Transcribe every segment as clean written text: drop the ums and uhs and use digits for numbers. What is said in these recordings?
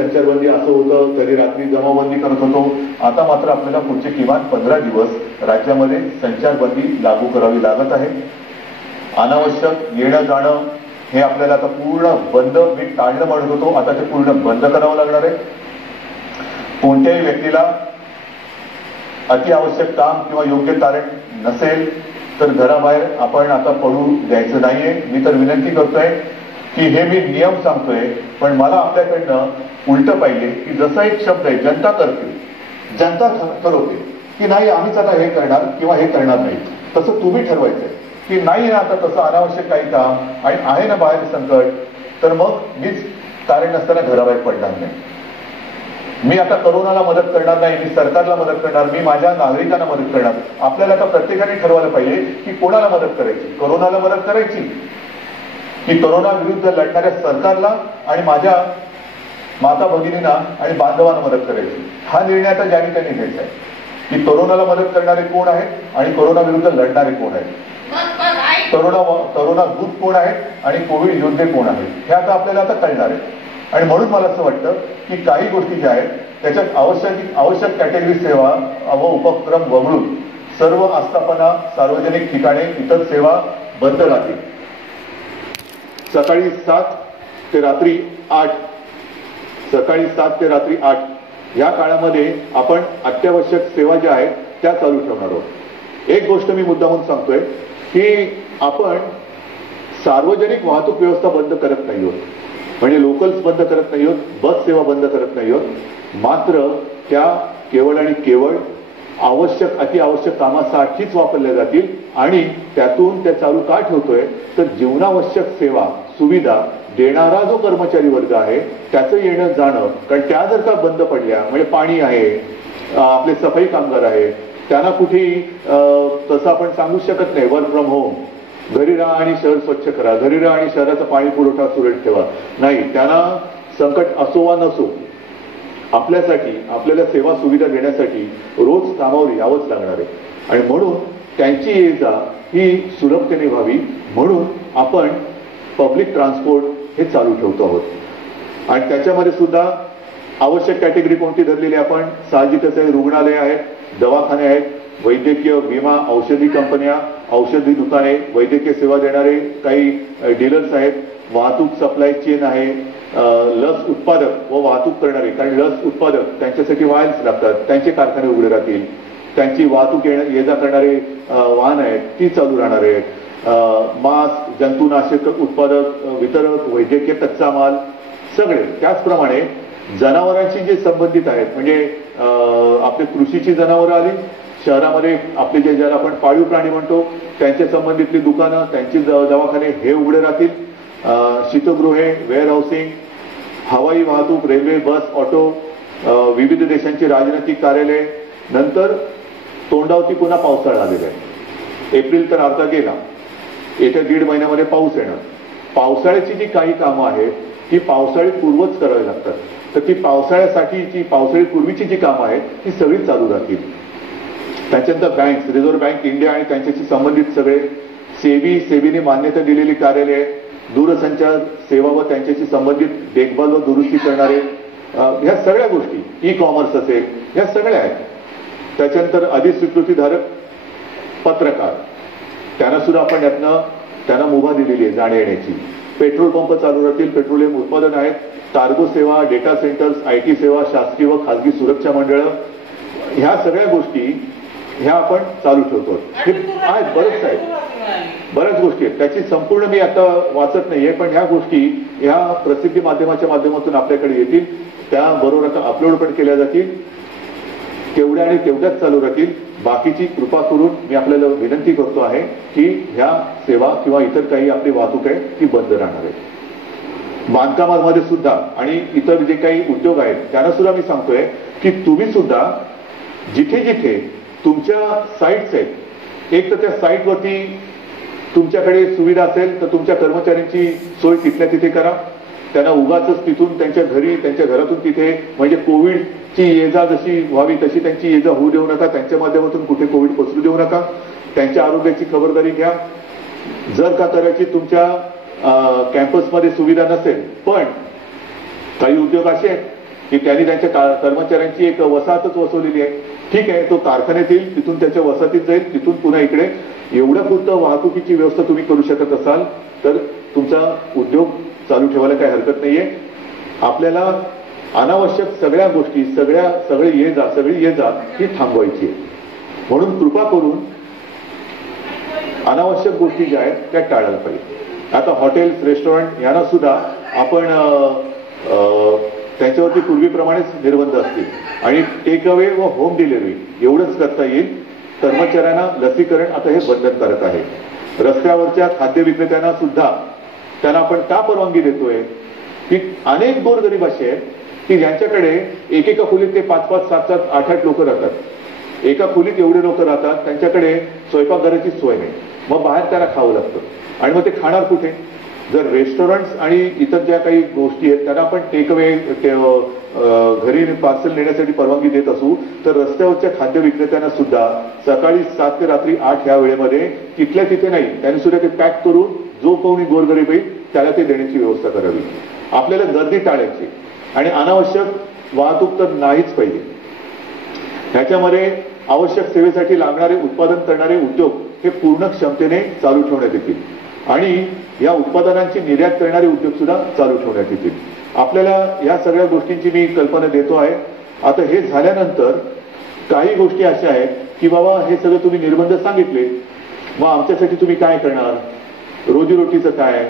संचारबंदी असं होतं, कधी रात्री जमावबंदी करत होतो. आता मात्र आपल्याला पुढचे किमान 15 दिवस राज्यामध्ये संचारबंदी लागू करावी लागत आहे. अनावश्यक येणं जाणं हे आपल्याला आता पूर्ण बंद, मी टाळणं म्हणत होतो, आता ते पूर्ण बंद करावं लागणार आहे. कोणत्याही व्यक्तीला अति आवश्यक काम किंवा योग्य कारण नसेल तर घराबाहेर आपण आता पडू द्यायचं नाहीये. मी तर विनंती करतोय की हे मी नियम सांगतोय, पण मला आपल्याकडनं उलट पाहिजे की जसा एक शब्द आहे जनता करते, जनता ठरवते की नाही आम्हीच आता हे करणार किंवा हे करणार नाही, तसं तुम्ही ठरवायचंय की नाही ना आता तसं अनावश्यक काही काम आणि आहे ना बाहेर संकट, तर मग मीच कारण नसताना घराबाहेर पडणार नाही. मी आता करोनाला मदत करणार नाही, मी सरकारला मदत करणार, मी माझ्या नागरिकांना मदत करणार. आपल्याला आता प्रत्येकाने ठरवायला पाहिजे की कोणाला मदत करायची, करोनाला मदत करायची की करोना विरुद्ध लढणाऱ्या सरकारला आणि माझ्या माता भगिनींना आणि बांधवांना मदत करायची. हा निर्णय आता ज्या ठिकाणी घ्यायचा आहे की करोनाला मदत करणारे कोण आहेत आणि करोना विरुद्ध लढणारे कोण आहेत, करोना दूत कोण आहेत आणि कोविड योद्धे कोण आहेत, हे आता आपल्याला आता कळणार आहे. आणि म्हणून मला असं वाटतं की काही गोष्टी ज्या आहेत त्याच्यात आवश्यक कॅटेगरी सेवा व उपक्रम वगळून सर्व आस्थापना, सार्वजनिक ठिकाणे, इतर सेवा बंद राहतील. सकाळी 7 ते रात्री 8 या काळामध्ये आपण अत्यावश्यक सेवा ज्या आहेत त्या चालू ठेवणार आहोत. एक गोष्ट मी मुद्दामून सांगतोय की आपण सार्वजनिक वाहतूक व्यवस्था बंद करत नाही आहोत, म्हणजे लोकल्स बंद करत नाही आहोत, बस सेवा बंद करत नाही आहोत. मात्र त्या केवळ आणि केवळ अतिआवश्यक कामासाठीच वापरल्या जातील. आणि त्यातून त्या चालू का ठेवतोय तर जीवनावश्यक सेवा सुविधा देणारा जो कर्मचारी वर्ग आहे त्याचं येणं जाणं, कारण त्या जर का बंद पडल्या, म्हणजे पाणी आहे, आपले सफाई कामगार आहेत, त्यांना कुठेही तसं आपण सांगू शकत नाही वर्क फ्रॉम होम, घरी राहा आणि शहर स्वच्छ करा, घरी राहा आणि शहराचा पाणी पुरवठा सुरळीत ठेवा, नाही, त्यांना संकट असो वा नसो आपल्यासाठी, आपल्याला सेवा सुविधा देण्यासाठी रोज कामावर यावंच लागणार आहे. आणि म्हणून त्यांची ये जा ही सुलभतेने व्हावी म्हणून आपण पब्लिक ट्रान्सपोर्ट हे चालू ठेवतो आहोत. आणि त्याच्यामध्ये सुद्धा आवश्यक कॅटेगरी कोणती धरलेली आपण साहजिकच आहे, रुग्णालय आहेत, दवाखाने आहेत, वैद्यकीय विमा, औषधी कंपन्या, औषधी दुकाने, वैद्यकीय सेवा देणारे काही डीलर्स आहेत, वाहतूक सप्लाय चेन आहे, लस उत्पादक व वाहतूक करणारे, कारण लस उत्पादक त्यांच्यासाठी वायर्स लागतात, त्यांचे कारखाने उघडे राहतील, त्यांची वाहतूक ये जा करणारे वाहन आहेत ती चालू राहणार आहेत, मास्क, जंतुनाशक उत्पादक, वितरक, वैद्यकीय कच्चा माल सगळे. त्याचप्रमाणे जनावरांशी जे संबंधित आहेत, म्हणजे आपले कृषीची जनावरं आली, शहरामध्ये आपले जे ज्याला आपण पाळीव प्राणी म्हणतो त्यांच्या संबंधितली दुकानं, त्यांची दवाखाने हे उघडे राहतील. शीतगृहे, वेअर हाऊसिंग, हवाई वाहतूक, रेल्वे, बस, ऑटो, विविध देशांची राजनैतिक कार्यालय. नंतर तोंडावरती पुन्हा पावसाळा आलेला आहे, एप्रिल तर अर्धा गेला, येत्या 1.5 महिन्यामध्ये पाऊस येणार. पावसाळ्याची जी काही कामं आहेत ती पावसाळी पूर्वच करावी लागतात, तर ती पावसाळ्यासाठीची, पावसाळी पूर्वीची जी कामं आहेत ती सगळी चालू राहतील. त्याच्यानंतर बँक, रिझर्व्ह बँक इंडिया आणि त्यांच्याशी संबंधित सगळे सेबीने मान्यता दिलेली कार्यालय, दूरसंचार सेवा व त्यांच्याशी संबंधित देखभाल व दुरुस्ती करणारे, ह्या सगळ्या गोष्टी, ई कॉमर्स असेल, ह्या सगळ्या आहेत. त्याच्यानंतर अधिस्वीकृतीधारक पत्रकार, त्यांना सुद्धा आपण यातनं त्यांना मुभा दिलेली आहे जाण्या येण्याची. पेट्रोल पंप चालू राहतील, पेट्रोलियम उत्पादन आहेत, कार्गो सेवा, डेटा सेंटर्स, IT सेवा, शासकीय व खासगी सुरक्षा मंडळं, ह्या सगळ्या गोष्टी ह्या आपण चालू ठेवतो. हे आहेत, बऱ्याच गोष्टी आहेत, त्याची संपूर्ण मी आता वाचत नाहीये, पण ह्या गोष्टी ह्या प्रसिद्धी माध्यमाच्या माध्यमातून आपल्याकडे येतील, त्याबरोबर आता अपलोड पण केल्या जातील, तेवढ्या आणि तेवढ्याच चालू राहतील. बाकीची कृपा करून मी आपल्याला विनंती करतो आहे की ह्या सेवा किंवा इतर काही आपली वाहतूक आहे ती बंद राहणार आहे. बांधकामामध्ये सुद्धा आणि इतर जे काही उद्योग आहेत त्यांना सुद्धा मी सांगतोय की तुम्ही सुद्धा जिथे जिथे तुमच्या साईट्स आहेत, एक तर त्या साईटवरती तुमच्याकडे सुविधा असेल तर तुमच्या कर्मचाऱ्यांची सोय तिथल्या तिथे करा. त्यांना उगाच तिथून त्यांच्या घरी, त्यांच्या घरातून तिथे, म्हणजे कोविडची ये जा जशी व्हावी तशी त्यांची ये जा होऊ देऊ नका, त्यांच्या माध्यमातून कुठे कोविड पसरू देऊ नका. त्यांच्या आरोग्याची खबरदारी घ्या. जर का करायची तुमच्या कॅम्पसमध्ये सुविधा नसेल, पण काही उद्योग असे आहेत की त्यांनी त्यांच्या कर्मचाऱ्यांची एक वसाहतच वसवलेली आहे. ठीक आहे, तो कारखान्यात येईल, तिथून त्याच्या वसाहतीत जाईल, तिथून पुन्हा इकडे. एवढ्या पुरतं वाहतुकीची व्यवस्था तुम्ही करू शकत असाल तर तुमचा उद्योग चालू ठेवायला काही हरकत नाहीये. आपल्याला अनावश्यक सगळ्या गोष्टी सगळी ये जा ही थांबवायची आहे. म्हणून कृपा करून अनावश्यक गोष्टी ज्या आहेत त्या टाळायला पाहिजे. आता हॉटेल्स, रेस्टॉरंट यांना सुद्धा आपण त्यांच्यावरती पूर्वीप्रमाणेच निर्बंध असतील आणि टेक अवे व होम डिलिव्हरी एवढंच करता येईल. कर्मचाऱ्यांना लसीकरण आता हे बंधनकारक आहे. रस्त्यावरच्या खाद्य विक्रेत्यांना सुद्धा त्यांना आपण का परवानगी देतोय की अनेक गोरगरीब असे आहेत की ज्यांच्याकडे एकेका खोलीत ते 5-5, 7-7, 8-8 लोक राहतात. एका खोलीत एवढे लोक राहतात, त्यांच्याकडे स्वयंपाकघराची सोय नाही. मग बाहेर त्यांना खावं लागतं आणि मग ते खाणार कुठे? जर रेस्टॉरंट्स आणि इतर ज्या काही गोष्टी आहेत त्यांना आपण टेक अवे घरी पार्सल नेण्यासाठी परवानगी देत असू तर रस्त्यावरच्या खाद्य विक्रेत्यांना सुद्धा सकाळी 7 ते रात्री 8 या वेळेमध्ये तिथल्या तिथे नाही, त्यांनी सुद्धा ते पॅक करून जो कोणी गोरगरीब येईल त्याला ते देण्याची व्यवस्था करावी. आपल्याला गर्दी टाळायची आणि अनावश्यक वाहतूक तर नाहीच पाहिजे. ह्याच्यामध्ये आवश्यक सेवेसाठी लागणारे उत्पादन करणारे उद्योग हे पूर्ण क्षमतेने चालू ठेवण्यात येतील आणि या उत्पादनांची निर्यात करणारे उद्योग सुद्धा चालू ठेवण्यात येतील. आपल्याला या सगळ्या गोष्टींची मी कल्पना देतो आहे. आता हे झाल्यानंतर काही गोष्टी अशा आहेत की बाबा हे सगळं तुम्ही निर्बंध सांगितले, मग आमच्यासाठी तुम्ही काय करणार? रोजीरोटीचं काय?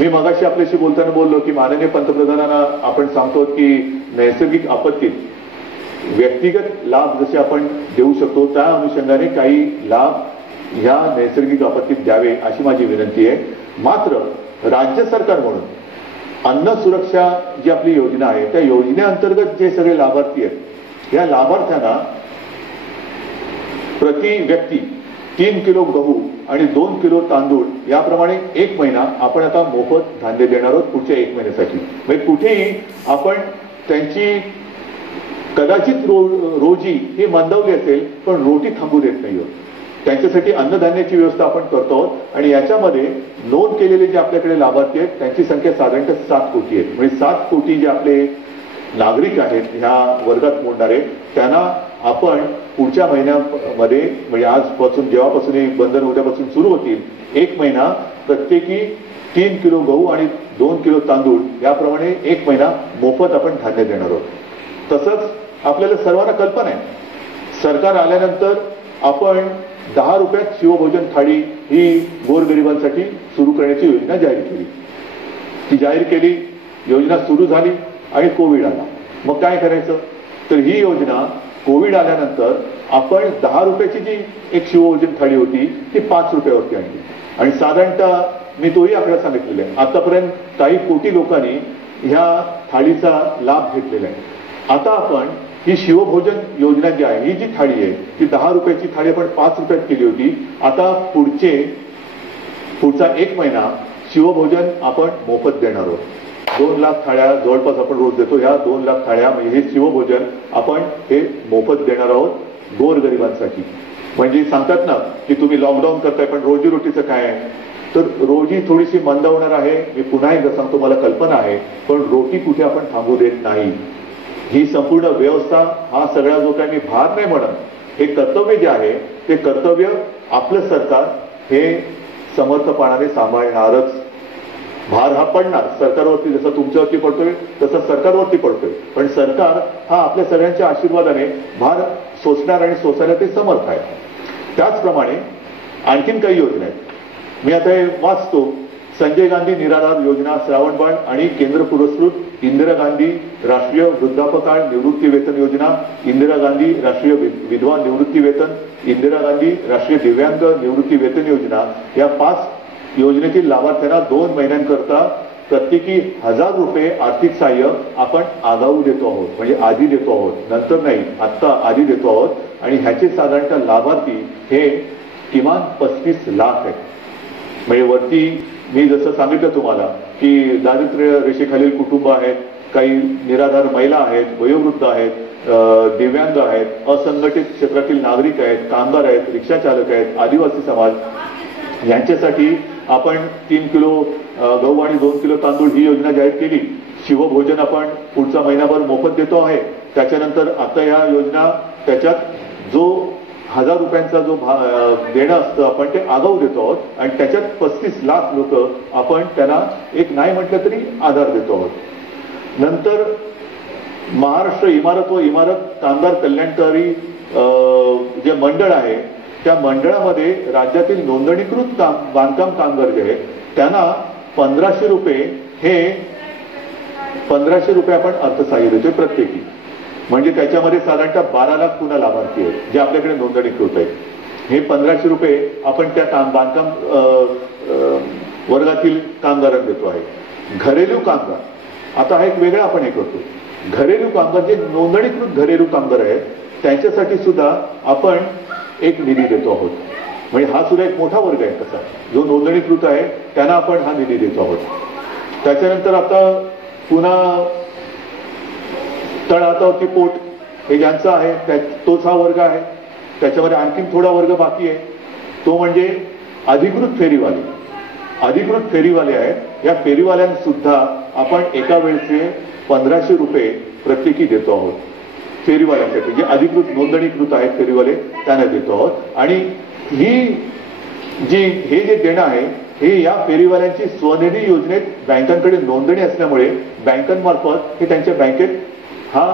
मी मगाशी आपल्याशी बोलताना बोललो की माननीय पंतप्रधानांना आपण सांगतो की नैसर्गिक आपत्तीत व्यक्तिगत लाभ जसे आपण देऊ शकतो त्या अनुषंगाने काही लाभ ह्या नैसर्गिक आपत्तीत द्यावे अशी माझी विनंती आहे. मात्र राज्य सरकार म्हणून अन्न सुरक्षा जी आपली योजना आहे त्या योजनेअंतर्गत जे सगळे लाभार्थी आहेत या लाभार्थ्यांना प्रति व्यक्ती 3 किलो गहू आणि 2 किलो तांदूळ याप्रमाणे 1 महिना आपण आता मोफत धान्य देणार आहोत पुढच्या 1 महिन्यासाठी. म्हणजे कुठेही आपण त्यांची कदाचित रोजी ही मंदावली असेल पण रोटी थांबू देत नाही आहोत. त्यांच्यासाठी अन्नधान्याची व्यवस्था आपण करतो आहोत आणि याच्यामध्ये नोंद केलेले जे आपल्याकडे लाभार्थी आहेत त्यांची संख्या साधारणतः 7 कोटी आहे. म्हणजे 7 कोटी जे आपले नागरिक आहेत ह्या वर्गात मोडणारे त्यांना आपण पुढच्या महिन्यामध्ये म्हणजे आजपासून जेव्हापासून हे बंधन उद्यापासून सुरू होतील 1 महिना प्रत्येकी 3 किलो गहू आणि 2 किलो तांदूळ याप्रमाणे 1 महिना मोफत आपण धान्य देणार आहोत. तसंच आपल्याला सर्वांना कल्पना आहे सरकार आल्यानंतर आपण 10 रुपयात शिवभोजन थाळी ही गोरगरिबांसाठी सुरू करण्याची योजना जाहीर केली. ती जाहीर केली, योजना सुरू झाली आणि कोविड आला. मग काय करायचं? तर ही योजना कोविड आल्यानंतर आपण 10 रुपयाची जी एक शिवभोजन थाळी होती ती 5 रुपयावरती आणली आणि साधारणतः मी तोही आकडा सांगितलेला आहे. आतापर्यंत काही कोटी लोकांनी ह्या थाळीचा लाभ घेतलेला आहे. आता आपण ही शिवभोजन योजना जी आहे ही जी थाळी आहे ती 10 रुपयाची थाळी आपण 5 रुपयात केली होती. आता पुढचा 1 महिना शिवभोजन आपण मोफत देणार आहोत. 2 लाख थाळ्या जवळपास आपण रोज देतो. ह्या 2 लाख थाळ्या म्हणजे हे शिवभोजन आपण हे मोफत देणार आहोत गोरगरिबांसाठी. म्हणजे सांगतात ना की तुम्ही लॉकडाऊन करताय पण रोजीरोटीचं काय आहे? तर रोजी थोडीशी मंदावणार आहे. मी पुन्हा एकदा सांगतो मला कल्पना आहे पण रोटी कुठे आपण थांबू देत नाही. ही संपूर्ण व्यवस्था हा सगळा जो काही मी भार नाही म्हणत हे कर्तव्य जे आहे ते कर्तव्य आपलं सरकार हे समर्थपणाने सांभाळणारच. भार हा पडणार सरकारवरती, जसा तुमच्यावरती पडतोय तसा सरकारवरती पडतोय, पण सरकार हा आपल्या सगळ्यांच्या आशीर्वादाने भार सोसणार आणि सोसायला ते समर्थ आहे. त्याचप्रमाणे आणखीन काही योजना आहेत. मी आता हे वाचतो. संजय गांधी निराधार योजना श्रावणबाळ आणि केंद्र पुरस्कृत इंदिरा गांधी राष्ट्रीय वृद्धापकाळ निवृत्ती वेतन योजना, इंदिरा गांधी राष्ट्रीय विधवा निवृत्ती वेतन, इंदिरा गांधी राष्ट्रीय दिव्यांग निवृत्ती वेतन योजना या 5 योजनेतील लाभार्थ्यांना 2 महिन्यांकरता प्रत्येकी 1000 रुपये आर्थिक सहाय्य आपण आगाऊ देतो आहोत. म्हणजे आधी देतो आहोत, नंतर नाही, आत्ता आधी देतो आहोत. आणि ह्याचे साधारणतः लाभार्थी हे किमान 35 लाख आहेत. म्हणजे वरती मी जसं सांगितलं तुम्हाला की दारिद्र्य रेषेखालील कुटुंब आहेत, काही निराधार महिला आहेत, वयोवृद्ध आहेत, दिव्यांग आहेत, असंघटित क्षेत्रातील नागरिक आहेत, कामगार आहेत, रिक्षा चालक आहेत, आदिवासी समाज यांच्यासाठी आपण 3 किलो गहू आणि 2 किलो तांदूळ ही योजना जाहीर केली. शिवभोजन आपण पुढचा महिनाभर मोफत देतो आहे. त्याच्यानंतर आता ह्या योजना त्याच्यात जो 1000 रुपयांचा जो देणं असतं आपण ते आगाऊ देतो आहोत आणि त्याच्यात 35 लाख लोक आपण त्यांना एक नाही म्हटलं तरी आधार देतो आहोत. नंतर महाराष्ट्र इमारत व इमारत कामगार कल्याणकारी जे मंडळ आहे त्या मंडळामध्ये राज्यातील नोंदणीकृत बांधकाम कामगार जे आहेत त्यांना 1500 रुपये हे 1500 रुपये आपण अर्थसहाय्य देतोय प्रत्येकी. म्हणजे त्याच्यामध्ये साधारणतः 12 लाख पुन्हा लाभार्थी आहेत जे आपल्याकडे नोंदणीकृत आहेत. हे 1500 रुपये आपण त्या बांधकाम वर्गातील कामगारांना देतो आहे. घरेलू कामगार आता हा एक वेगळा आपण हे करतो. घरेलू कामगार जे नोंदणीकृत घरेलू कामगार आहेत त्यांच्यासाठी सुद्धा आपण एक निधी देतो आहोत. म्हणजे हा सुद्धा एक मोठा वर्ग आहे कसा जो नोंदणीकृत आहे त्यांना आपण हा निधी देतो आहोत. त्याच्यानंतर आता पुन्हा तळहातावरती पोट हे ज्यांचं आहे तोच हा वर्ग आहे. त्याच्यामध्ये आणखीन थोडा वर्ग बाकी आहे तो म्हणजे अधिकृत फेरीवाले. अधिकृत फेरीवाले आहेत. या फेरीवाल्यांना सुद्धा आपण एका वेळचे 1500 रुपये प्रत्येकी देतो आहोत. फेरीवाल्यांसाठी जे अधिकृत नोंदणीकृत आहेत फेरीवाले त्यांना देतो आहोत. आणि हे जे देणं आहे हे या फेरीवाल्यांची स्वनिधी योजनेत बँकांकडे नोंदणी असल्यामुळे बँकांमार्फत हे त्यांच्या बँकेत हा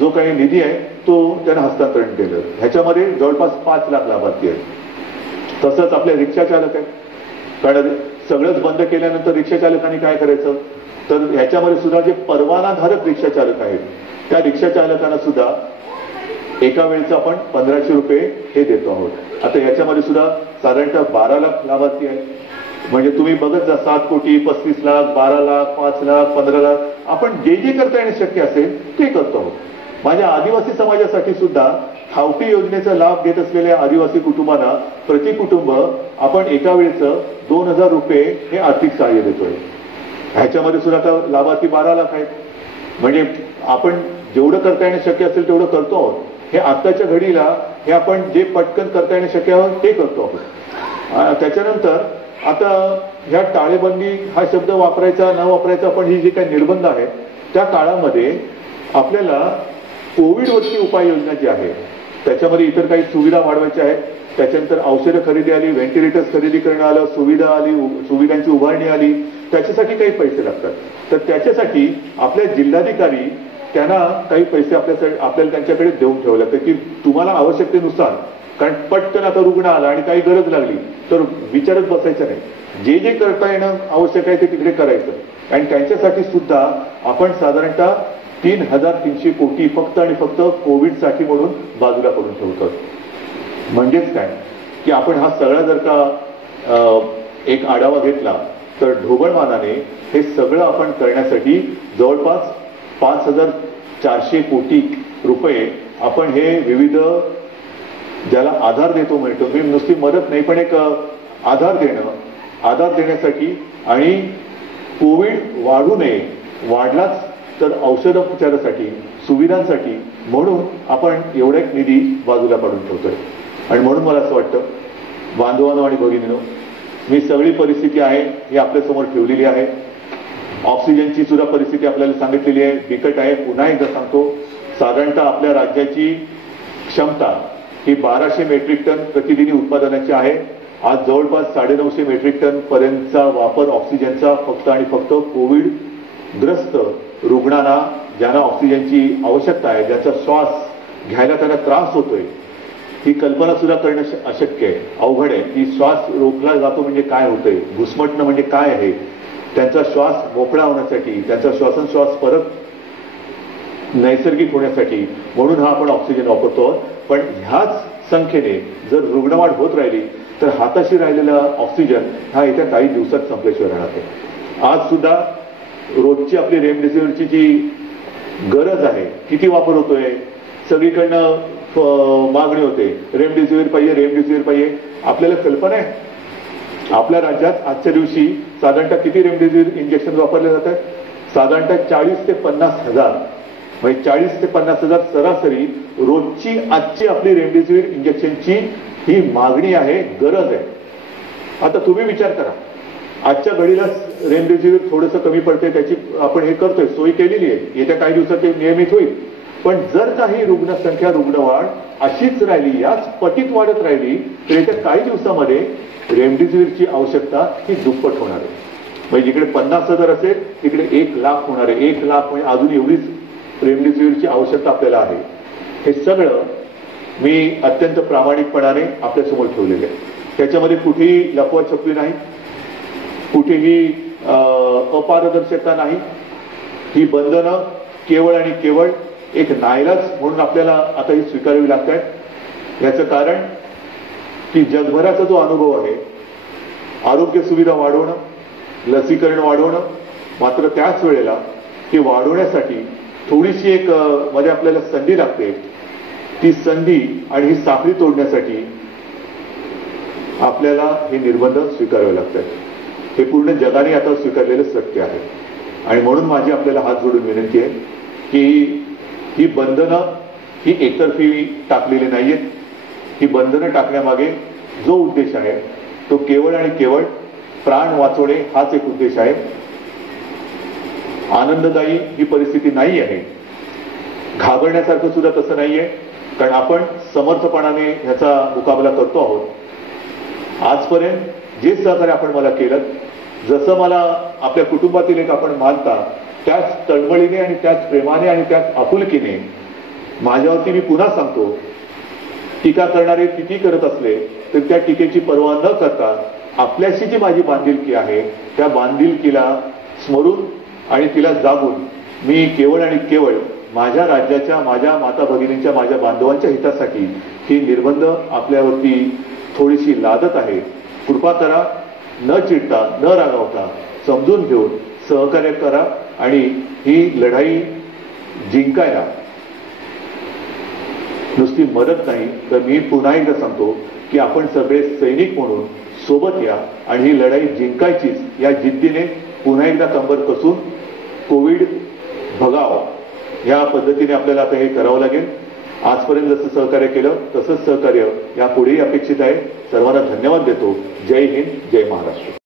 जो काही निधी आहे तो त्यांना हस्तांतरण केलं. ह्याच्यामध्ये जवळपास 5 लाख लाभार्थी आहेत. तसंच आपले रिक्षा चालक आहेत. कारण सगळंच बंद केल्यानंतर रिक्षा चालकांनी काय करायचं तर ह्याच्यामध्ये सुद्धा जे परवानाधारक रिक्षा चालक आहेत त्या रिक्षा चालकांना सुद्धा एका वेळेचं आपण 1500 रुपये हे देतो आहोत. आता याच्यामध्ये सुद्धा साधारणतः 12 लाख लाभार्थी आहेत. म्हणजे तुम्ही बघत जा 7 कोटी 35 लाख 12 लाख 5 लाख 15 लाख आपण जे जे करता येणे शक्य असेल ते करतो आहोत. माझ्या आदिवासी समाजासाठी सुद्धा खावटी योजनेचा लाभ घेत असलेल्या आदिवासी कुटुंबांना प्रति कुटुंब आपण एका वेळेचं 2000 रुपये हे आर्थिक सहाय्य देतोय. ह्याच्यामध्ये सुद्धा आता लाभार्थी 12 लाख आहेत. म्हणजे आपण जेवढं करता येणे शक्य असेल तेवढं करतो आहोत. हे आत्ताच्या घडीला हे आपण जे पटकन करता येणे शक्य आहे ते करतो आहोत. त्याच्यानंतर आता ह्या टाळेबंदी हा शब्द वापरायचा न वापरायचा पण ही जी काही निर्बंध आहे त्या काळामध्ये आपल्याला कोविडवरची उपाययोजना जी आहे त्याच्यामध्ये इतर काही सुविधा वाढवायच्या आहेत. त्याच्यानंतर औषधं खरेदी आली, व्हेंटिलेटर्स खरेदी करणं आलं, सुविधा आली, सुविधांची उभारणी आली. त्याच्यासाठी काही पैसे लागतात. तर त्याच्यासाठी आपल्या जिल्हाधिकारी त्यांना काही पैसे आपल्याला त्यांच्याकडे देऊन ठेवावे लागतात की तुम्हाला आवश्यकतेनुसार. कारण पटकन आता रुग्ण आला आणि काही गरज लागली तर विचारत बसायचं नाही. जे जे करता येणं आवश्यक आहे ते तिकडे करायचं. आणि त्यांच्यासाठी सुद्धा आपण साधारणतः 3300 कोटी फक्त आणि फक्त कोविडसाठी म्हणून बाजूला करून ठेवतो. म्हणजेच काय की आपण हा सगळा जर का एक आढावा घेतला तर ढोबळमानाने हे सगळं आपण करण्यासाठी जवळपास 5400 कोटी रुपये आपण हे विविध ज्याला आधार देतो म्हणतो मी नुसती मदत नाही पण एक आधार देण्यासाठी आणि कोविड वाढू नये वाढलाच तर औषधोपचारासाठी सुविधांसाठी म्हणून आपण एवढा एक निधी बाजूला काढून ठेवतोय. आणि म्हणून मला असं वाटतं बांधवांनो आणि भगिनींनो मी सगळी परिस्थिती आहे ही आपल्यासमोर ठेवलेली आहे. ऑक्सिजनची सुद्धा परिस्थिती आपल्याला सांगितलेली आहे बिकट आहे. पुन्हा एकदा सांगतो साधारणतः आपल्या राज्याची क्षमता ही 1200 मेट्रिक टन प्रतिदिनी उत्पादनाची आहे. आज जवळपास 950 मेट्रिक टन पर्यंतचा वापर ऑक्सिजनचा फक्त आणि फक्त कोविडग्रस्त रुग्णांना ज्यांना ऑक्सिजनची आवश्यकता आहे ज्याचा श्वास घ्यायला त्यांना त्रास होतोय ही कल्पना सुद्धा करणं अशक्य आहे. अवघड आहे की श्वास रोखला जातो म्हणजे काय होतंय, घुसमटणं म्हणजे काय आहे, त्यांचा श्वास मोकळा होण्यासाठी त्यांचा श्वासोच्छ्वास परत नैसर्गिक होण्यासाठी म्हणून हा आपण ऑक्सिजन वापरतो. पण ह्याच संख्येने जर रुग्णवाढ होत राहिली तर हाताशी राहिलेला ऑक्सिजन हा येत्या काही दिवसात संपल्याशिवाय राहणार आहे. आज सुद्धा रोजची आपली रेमडेसिवीरची जी गरज आहे किती वापर होतोय सगळीकडनं मागणी होते रेमडेसिवीर पाहिजे. आपल्याला कल्पना आहे आपल्या राज्यात आजच्या दिवशी साधारणतः किती रेमडेसिवीर इंजेक्शन वापरले जातात? साधारणतः 40 ते 50 हजार म्हणजे 40 ते 50 हजार सरासरी रोजची आजची आपली रेमडेसिवीर इंजेक्शनची ही मागणी आहे, गरज आहे. आता तुम्ही विचार करा आजच्या घडीलाच रेमडेसिवीर थोडंसं कमी पडते, त्याची आपण हे करतोय, सोयी केलेली आहे, येत्या काही दिवसात ते नियमित होईल. पण जर काही रुग्णसंख्या रुग्णवाढ अशीच राहिली, याच पटीत वाढत राहिली, तर येत्या काही दिवसामध्ये रेमडेसिवीरची आवश्यकता ही दुप्पट होणार आहे. म्हणजे जिकडे 50,000 असेल तिकडे 1,00,000 होणार आहे. 1,00,000 म्हणजे अजून एवढीच रेमडेसिवीरची आवश्यकता आपल्याला आहे. हे सगळं मी अत्यंत प्रामाणिकपणाने आपल्यासमोर ठेवलेले आहे. त्याच्यामध्ये कुठेही लपवाछपवी नाही, कुठेही अपारदर्शकता नाही. ही बंधनं केवळ आणि केवळ एक नाईलाज म्हणून आपल्याला आता ही स्वीकारावी लागतात. याचं कारण की जगभराचा जो अनुभव आहे, आरोग्य सुविधा वाढवणं, लसीकरण वाढवणं, मात्र त्याच वेळेला हे वाढवण्यासाठी थोडीशी एक मध्ये आपल्याला संधी लागते. ती संधी आणि ही साखळी तोडण्यासाठी आपल्याला हे निर्बंध स्वीकारावे लागतात. हे पूर्ण जगाने आता स्वीकारलेलं सत्य आहे. आणि म्हणून माझी आपल्याला हात जोडून विनंती आहे की ही बंधनं ही एकतर्फी टाकलेली नाहीयेत. ही बंधनं टाकण्यामागे जो उद्देश आहे तो केवळ आणि केवळ प्राण वाचवणे हाच एक उद्देश आहे. आनंददायी ही परिस्थिती नाही आहे, घाबरण्यासारखं सुद्धा तसं नाहीये, कारण आपण समर्थपणाने ह्याचा मुकाबला करतो आहोत. आजपर्यंत जे सहकार्य आपण मला केलं, जसं मला आपल्या कुटुंबातील एक आपण मानता, त्याच तळमळीने आणि त्याच प्रेमाने आणि त्याच आपुलकीने माझ्यावरती मी पुन्हा सांगतो, टीका करणारे किती करत असले तर त्या टीकेची पर्वा न करता आपल्याशी जी माझी बांधिलकी आहे त्या बांधिलकीला स्मरून आणि तिला जागून मी केवळ आणि केवळ माझ्या राज्याच्या, माझ्या माता भगिनींच्या, माझ्या बांधवांच्या हितासाठी ही निर्बंध आपल्यावरती थोडीशी लादत आहे. कृपा करा, न चिडता, न रागावता, समजून घेऊन सहकार्य करा आणि ही लढाई जिंकायला नुसती मदत नाही तर मी पुन्हा एकदा सांगतो की आपण सगळे सैनिक म्हणून सोबत या आणि ही लढाई जिंकायचीच या जिद्दीने पुन्हा एकदा कंबर कसून कोविड भगाव या पद्धतीने आपल्याला आता हे करावं लागेल. आजपर्यंत जसं सहकार्य केलं तसंच सहकार्य यापुढेही अपेक्षित आहे. सर्वांना धन्यवाद देतो. जय हिंद, जय महाराष्ट्र.